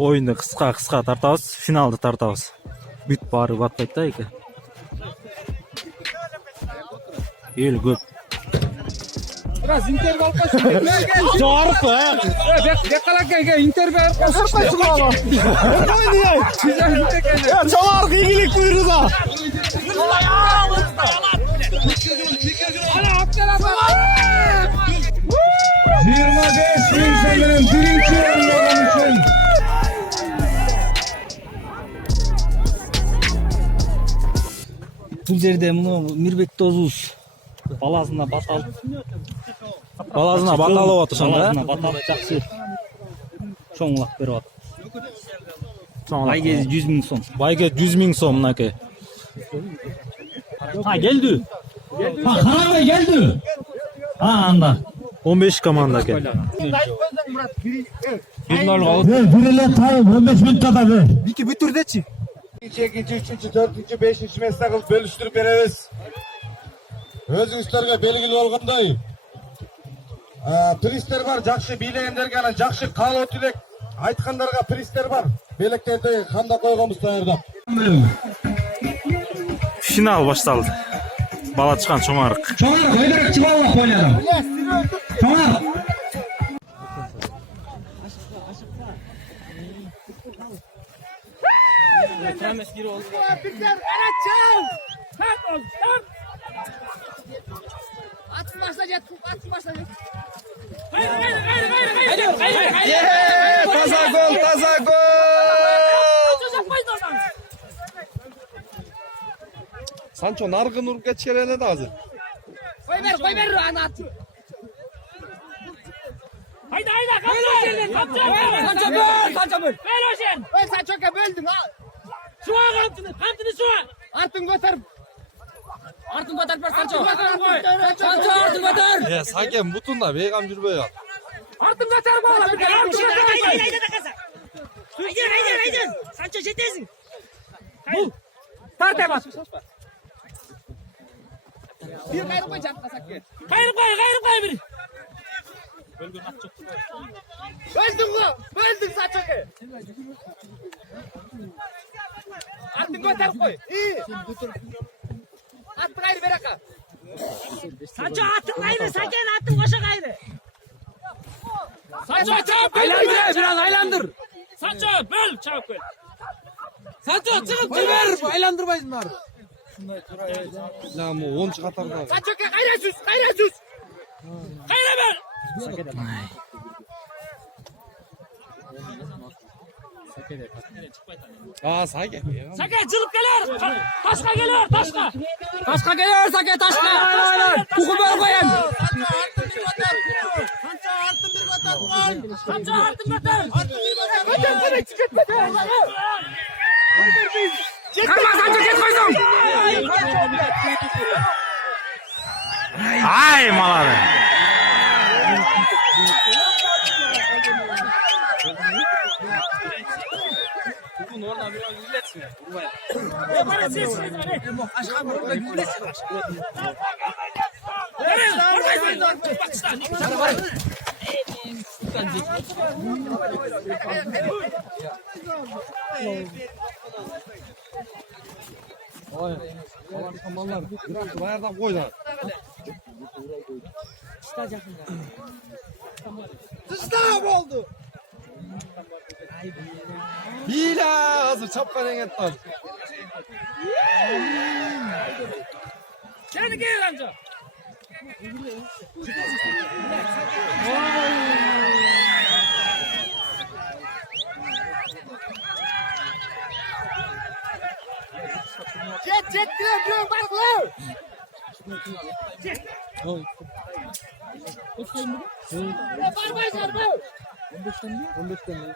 Oyunda qisqa tartamiz, finalda tartamiz. Büt barib atmaydi da aka. El ko'p. Biraz interval qo'shing. Jorib ha. Beqalakaga interval qo'shib qo'ying. O'ynayay. Cho'larq igilik buyurdi. Ana aptalama. 25 bin senenin birinci oynanan için. Бұл жерде мұны Мирбек Дозуз баласына батал. Баласына батал алып отыр сонда. Баласына батал жақсы. Шоңлақ беріп отыр. Байге 100 000 сом. Байге 100 000 сом мынаке. Ha geldi. Ha Karay geldi. Ha anda. 15 komanda aka. Biriyle tayım 15 bin tadadı. İki bitirdeçi. İkinci, üçüncü, dördüncü, beşinci mesleği bölüştürüp beremiz. Özünüzlerge belgili olganday. Prister var, жақшы бийлегендерге анан жақшы каалоо тилек айткандарга приздер бар. Белектерди кандай койгонбуз даярдап. Final başladı. Bala çıkan çomarık. Çoğar koydurak çıbalak oynadım. Çoğar. Taza gol, taza gol. Sancho nargın urga çelene de hazır. Koy ver ana at. Haydi Sancho böl. Ver Oşen. Ver Sancho'ya böldüm ha. Şu an kantını şu an. Artın götür. Artın götür Sancho. Sancho artın götür. Ya hakem butunda beygam жүрбөй кал. Artın götür bana. Haydi. Sancho жетесің. Bul. Tartaya bas. Bir gayrı koy çarpmasak gel. Gayrı koy bir. Böldün Sancho'yu. Attın götür koy. İyi. Attın gayrı ver aka. Sancho attın gayrı. Sakin attın koşa gayrı. Sancho çabuk böl. Biraz aylandır. Sancho böl çabuk böl. Sancho çıkıp ver. Aylandırmayın var. Lan bu 10 Katar'da. Sancho'ya gayra sus. Gayra böl. Aa Sake. Sake cılıp gelir. Taşka geliyor taşka. Taşka geliyor Sake taşka. Kuku ver koyun. Sancho artın götür. Kalma Sancho git koysun. Ay maladı. Bayardan koydu. Sıçta oldu. Bila hazır çapkan engetten. Kendi gel Sancho. Jet diyor balıklı. Barbayız araba. 15'ten mi?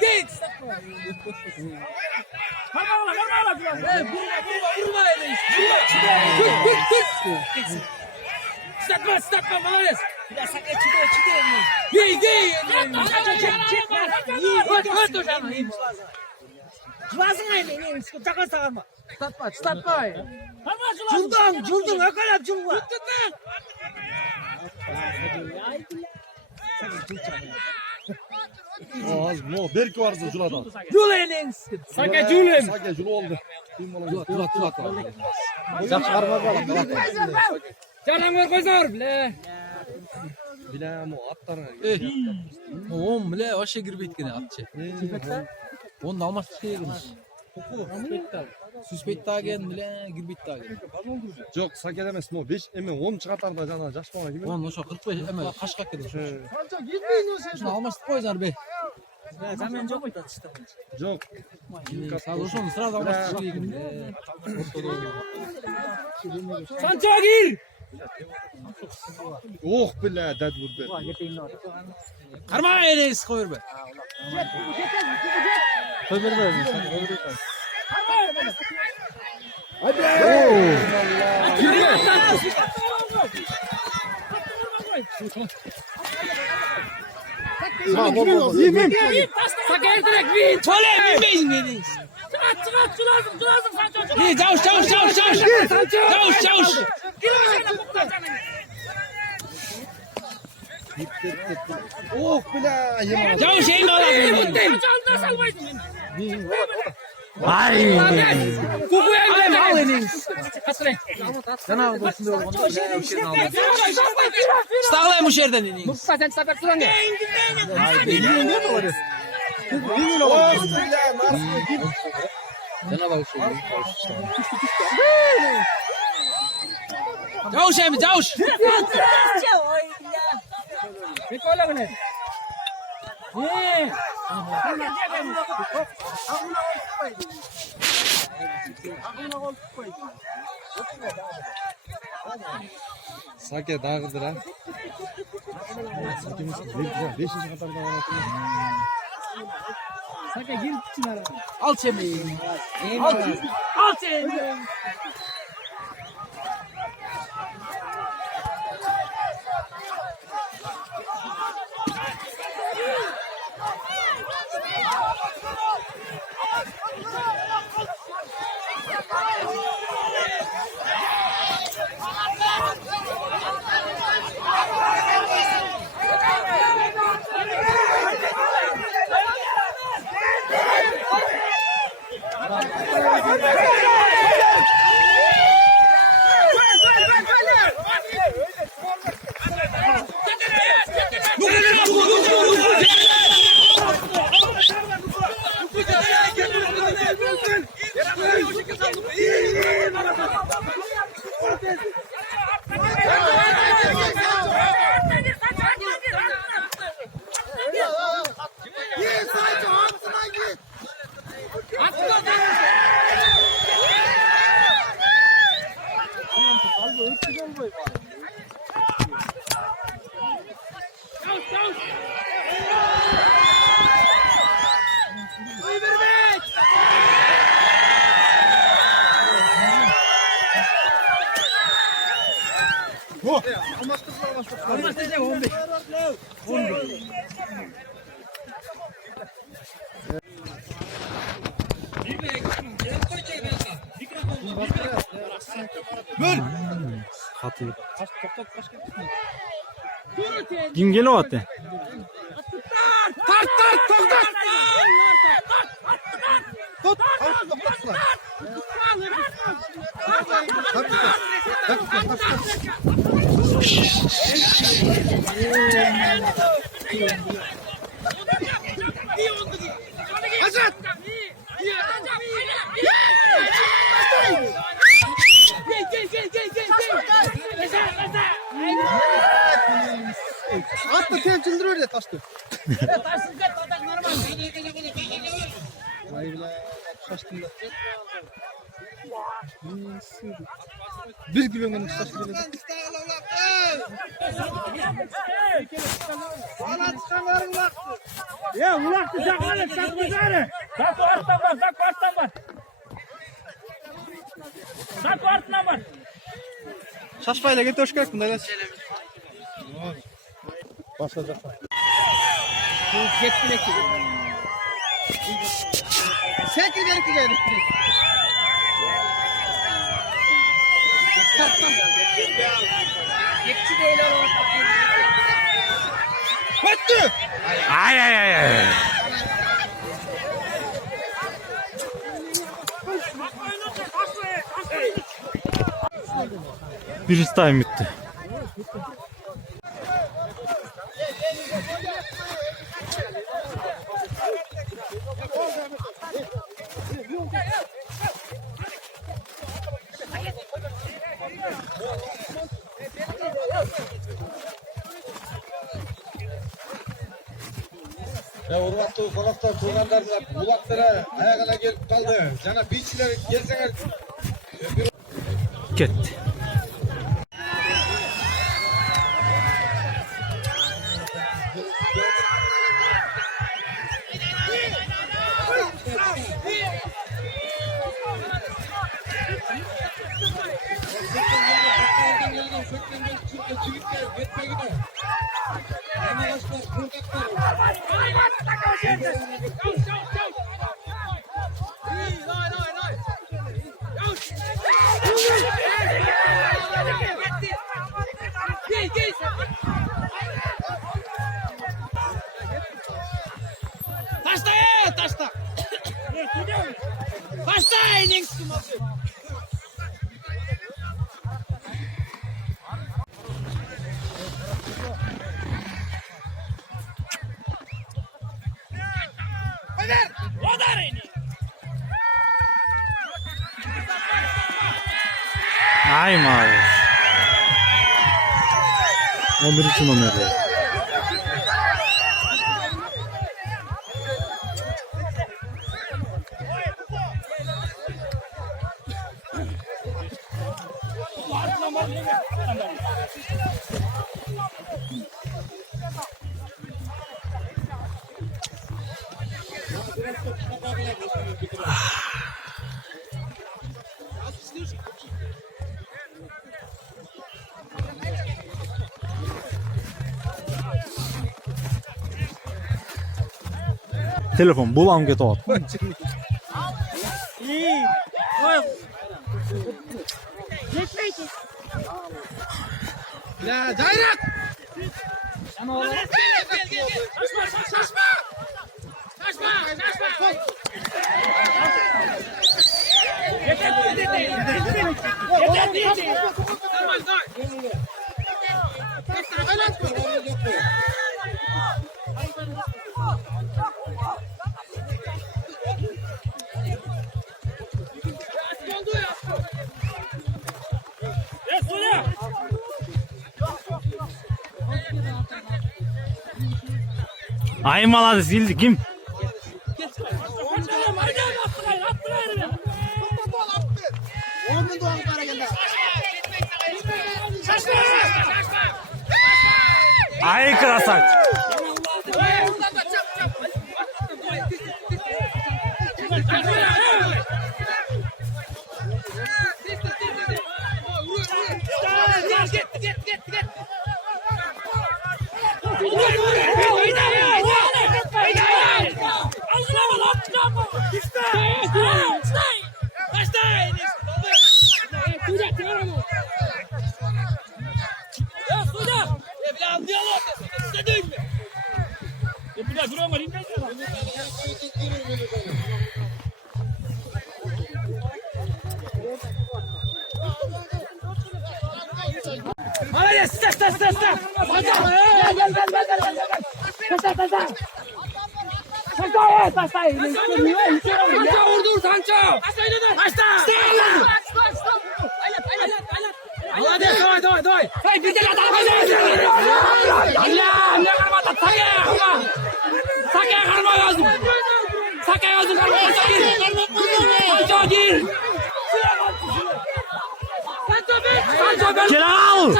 Git. Vurma. Stop, молодец. Giy. Cıvazın aynı. Takar sağırma. Statma. Cüldün. Ökalap cüldün. Az no belki varsa Jula'dan. Julenin. Sake Julen. Sake Jula oldu. Jula. Canım var koyar bile. Bilem o atlarına. Oğlum bile o şey girip gitken atçı. Onu almaz şey girmiş. Süspet tagen bile girip tagen. Yok sake demez no 5 eme 10 çıkartar da cana jaş bana gibi. Onu şu 45 emel kaşka kedir. Şunu almaz koyar be. Yok. Sağ olsun sıra almaz şey girmiş. Sancho gir. Oh bile dad vur be. Karma enes koyar be. Koy be. Sake direkt bin. Tole bin. Çıkart Sancho. İyi çavuş. Çavuş. Oh bile yema. Çavuş şeyin alalım. Sancho salvaydın. Ay. Kuku Alem elden. alın. Hasre. Sana başında oldu. Stağlayın bu şerden inin. Mutfa sen sefer suran ya. Oh bile Sana bak şu. Çavuş hem çavuş. Ne koyla ne? Sake dağıdır ha. Sakemiz 5. katarda var. Sake gir çınara. Al çemeyi. Al sen. Katı. Kim geliyordu? Atla sen çıldırıyor ya taştı. Vay bile taştım da. Bir güvenin taştı bile. Ya ulan kızaklarla sen kızarı. Sen kuarttan var. Sen kuarttan var. Şaşmayla git hoş geldin. Başlayacak. Sekil gelip gidelim. Yetişi değil o. Battı. Ay ay ay ay. Birisi time bitti. Ya urvatlı konakta tuğanlar bulaklara ayağına gelip kaldı. Cana biçiler gelseler. Gitti. Taşta. Taşta inin sıkılması. Ay mavi. 11. numara. Telefon bulam get ot. Ya Cayrak! Şaşma! Ay maladı sildi kim? Ay krasak. Get out!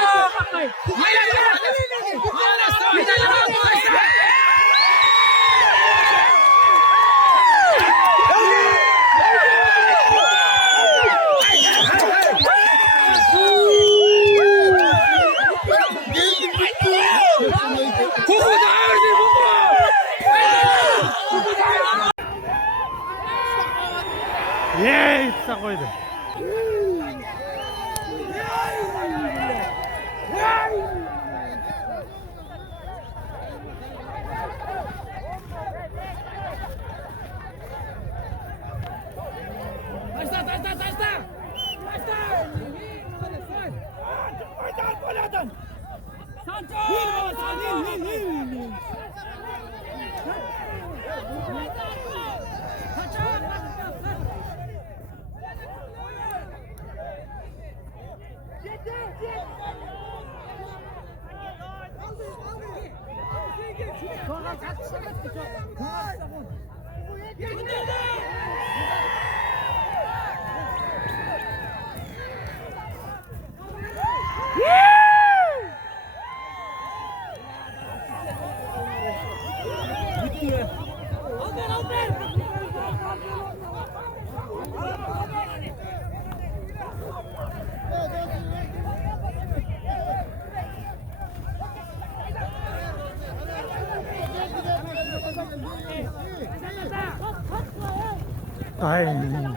Aynen.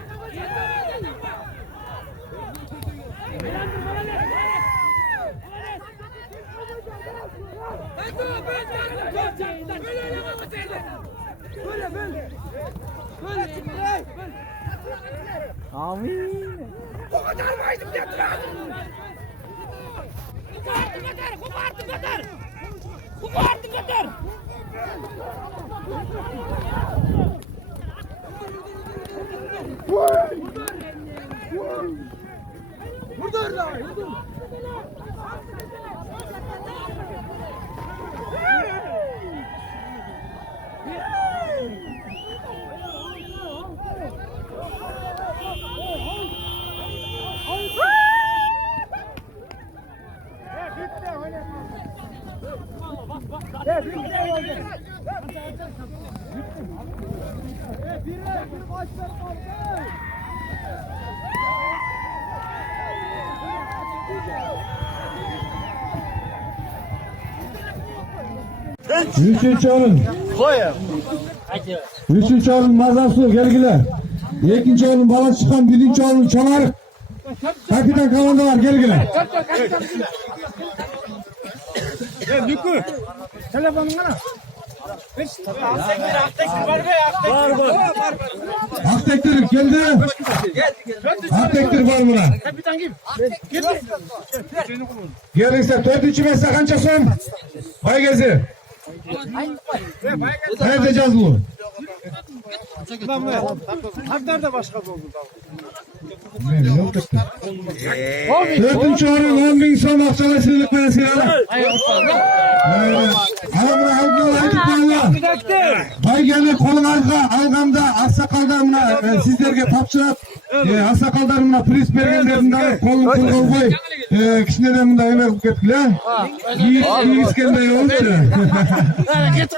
Amin. Üçüncü oyun. Üçüncü oyun Mazarsu gelgiler. İkinci oyun Bala Çıkan, birinci oyun Çanar. Kapitan Kavan'da var gelgiler. Aktektir geldi. Aktektir var buna. Gelirse 4. mesle kançasın. Bay gezi. Ne edeceğiz bu? Haklarda başka oldu. Dördüncü oyun 10.000 son akçalı sinirlik menesiyle. Ayağımına halkına Bay geldi kolun algamda aksakaldarımına sizlerge tapşırıp aksakaldarımına priz bergenlerinde kolun kol koy kişilerinde emek kettiler. İyi iskende yolcu.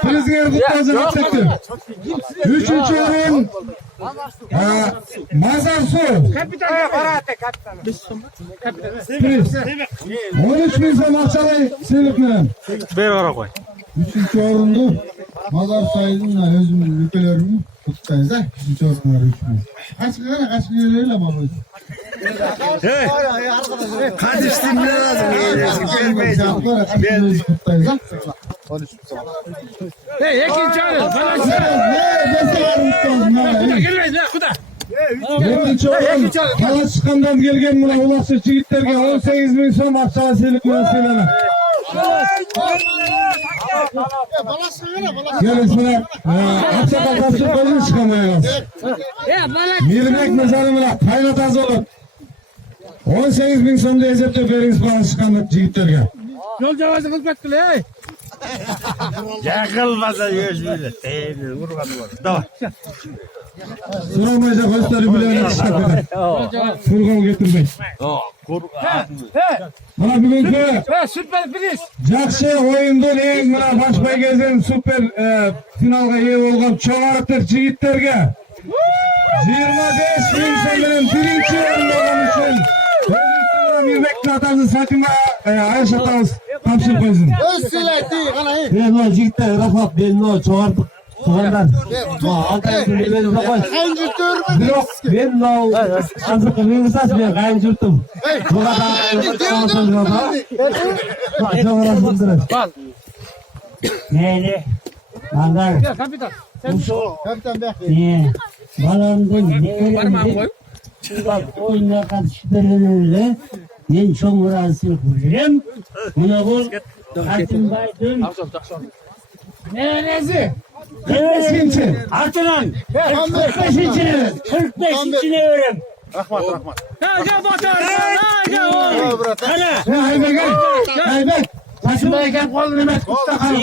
Prizler kutlayacak aksaktır. Üçüncü oyun Mazarsu. Priz. 13.000 son akçalı sinirlik menesiyle. Ver ara koy. Üçüncü oyundu. Mazarsu ayının özümün ülkelerimi kutlayız ha. Üçüncü oyunları üçümüz. Kaç geliyorlar ama bu. Kardeşliğim ne lazım? ikinci oyun. Yedinci oyun. Kala çıkandan gelgen buna ulaşıcı gitlerge 18.000 son akçalı sinirlik menesiyle. Gerisine Aksakal kapsın gözün çıkamayız. Mirmek mezarımına kaynataz olup 18.000 sonunda ezepte veriniz bana çıkanlık cigitlerge. Yol cevazı hizmet kılı ey. Yakılmasa yüzüyle. Teyze vurmadı var. Tamam. Suramayacak gösteri bileğine çıkartır. Furgon getirmek. Bana bugünkü Süper priz. Jakşı oyundan en bana başpay gezen süper finalga iyi olgan çoğartır cigitlerge 25.000 sonların birinci oyunda olan için Mirmek atazı saçıma Ayşatağız tapşır koysun. Ben o jigitler rafat ben o çoğartık çoğardan. Yok ben o azıcık mingisas ben kayın jurtum. Neyle? Bandar. Kapitan. Niye? Balandım neyle? Bak oyuna katıştırılırlı. Ben çok uğraşıp vururum. Buna bul. Kasım Baydın. Neresi? 45. Artıran. 45'ini veririm. Naca batar. Naca oğlum. Aybek. Aybek. Saçındayken kolunu hemen usta kaldı.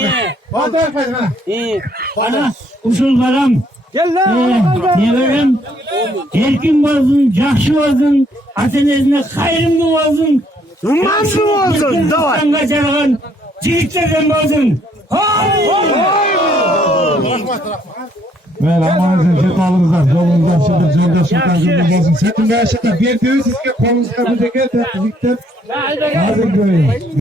Oldu efendim ha. Bana usul karam. Gel lan. Ne verem? Erkin bozdun, jakşı bozdun, atenezine hayrımlı bozdun. Mansum olsun. Davay. Sen kaçargan, çiğitlerden bozdun. Böyle amanızın cetalınızdan, yolunuzdan şimdi zönde sultan zönde bozun. Setin başında bir diyor sizge kolunuzda bir de gel. Nazır göreyim.